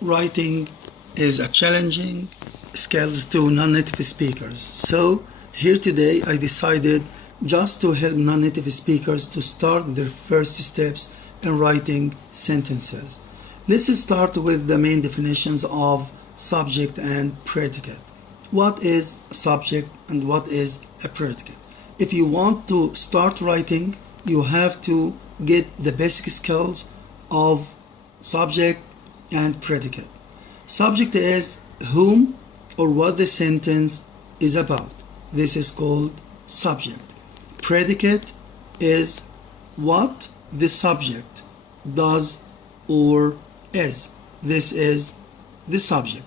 Writing is a challenging skills to non-native speakers. So here today I decided just to help non-native speakers to start their first steps in writing sentences. Let's start with the main definitions of subject and predicate. What is a subject and what is a predicate? If you want to start writing, you have to get the basic skills of subject and predicate. Subject is whom or what the sentence is about. This is called subject. Predicate is what the subject does or is. This is the subject.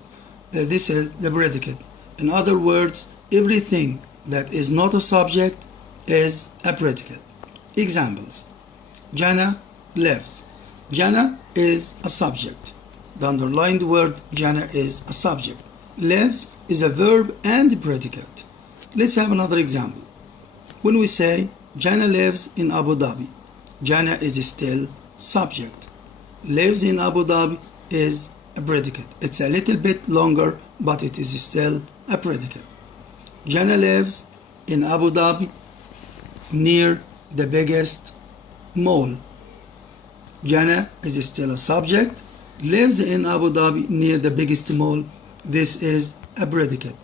This is the predicate. In other words, everything that is not a subject is a predicate. Examples. Jana lives. Jana is a subject. The underlined word Jana is a subject. Lives is a verb and a predicate. Let's have another example. When we say Jana lives in Abu Dhabi, Jana is still subject. Lives in Abu Dhabi is a predicate. It's a little bit longer, but it is still a predicate. Jana lives in Abu Dhabi near the biggest mall. Jana is still a subject. Lives in Abu Dhabi near the biggest mall. This is a predicate.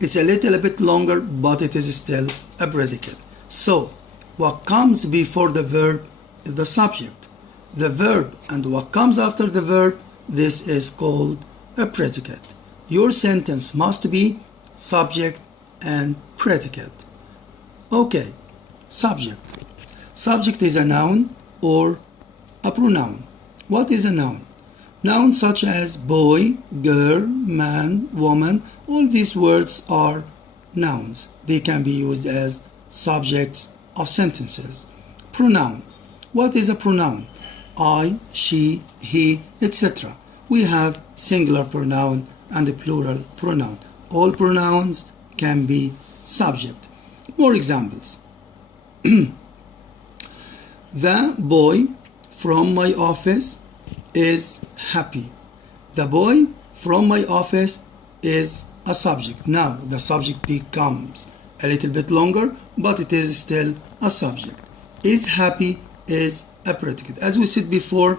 It's a little bit longer, but it is still a predicate. So, what comes before the verb is the subject. The verb and what comes after the verb, this is called a predicate. Your sentence must be subject and predicate. Okay, subject. Subject is a noun or a pronoun. What is a noun? Nouns such as boy, girl, man, woman, all these words are nouns. They can be used as subjects of sentences. Pronoun. What is a pronoun? I, she, he, etc. We have singular pronoun and a plural pronoun. All pronouns can be subject. More examples. The boy from my office is happy. The boy from my office is a subject. Now the subject becomes a little bit longer, but it is still a subject. Is happy is a predicate. As we said before,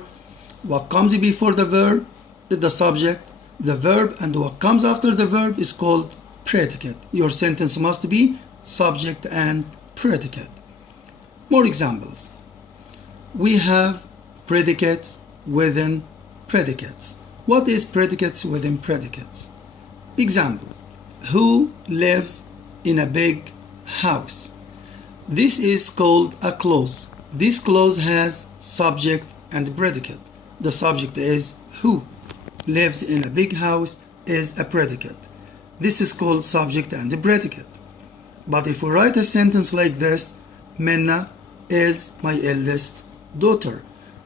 what comes before the verb is the subject. The verb and what comes after the verb is called predicate. Your sentence must be subject and predicate. More examples. We have predicates within predicates. What is predicates within predicates? Example. Who lives in a big house? This is called a clause. This clause has subject and predicate. The subject is who. Lives in a big house is a predicate. This is called subject and predicate. But if we write a sentence like this, Minna is my eldest daughter.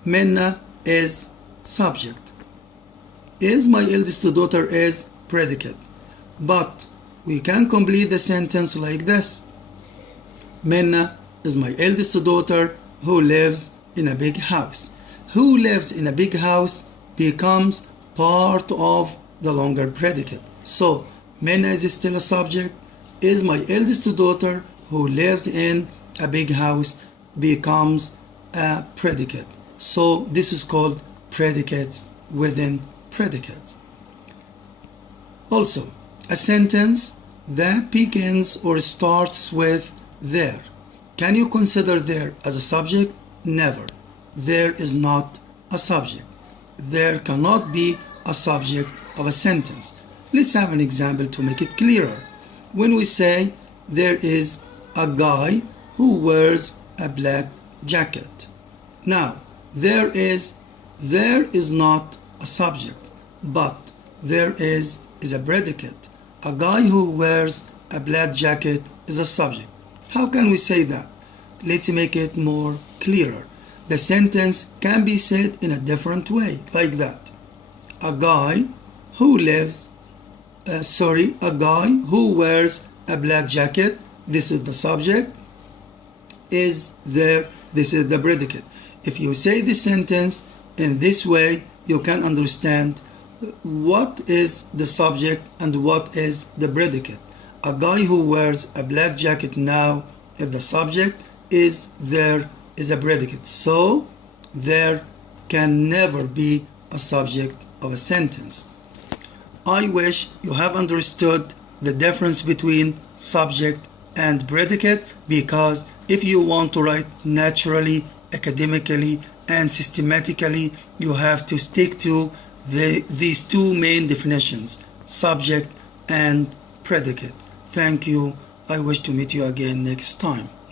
Minna is subject. Is my eldest daughter is predicate. But we can complete the sentence like this. Minna is my eldest daughter who lives in a big house. Who lives in a big house becomes part of the longer predicate. So, Minna is still a subject. Is my eldest daughter who lives in a big house becomes a predicate. So, this is called predicates within predicates. Also, a sentence that begins or starts with there. Can you consider there as a subject? Never. There is not a subject. There cannot be a subject of a sentence. Let's have an example to make it clearer. When we say there is a guy who wears a black jacket. Now, there is not a subject, but there is a predicate. A guy who wears a black jacket is a subject. How can we say that? Let's make it more clearer. The sentence can be said in a different way, like that. A guy who wears a black jacket, this is the subject, is there, this is the predicate. If you say the sentence in this way, you can understand what is the subject and what is the predicate. A guy who wears a black jacket now is the subject, is there is a predicate. So there can never be a subject of a sentence. I wish you have understood the difference between subject and predicate, because if you want to write naturally, academically, and systematically, you have to stick to these two main definitions, subject and predicate. Thank you. I wish to meet you again next time.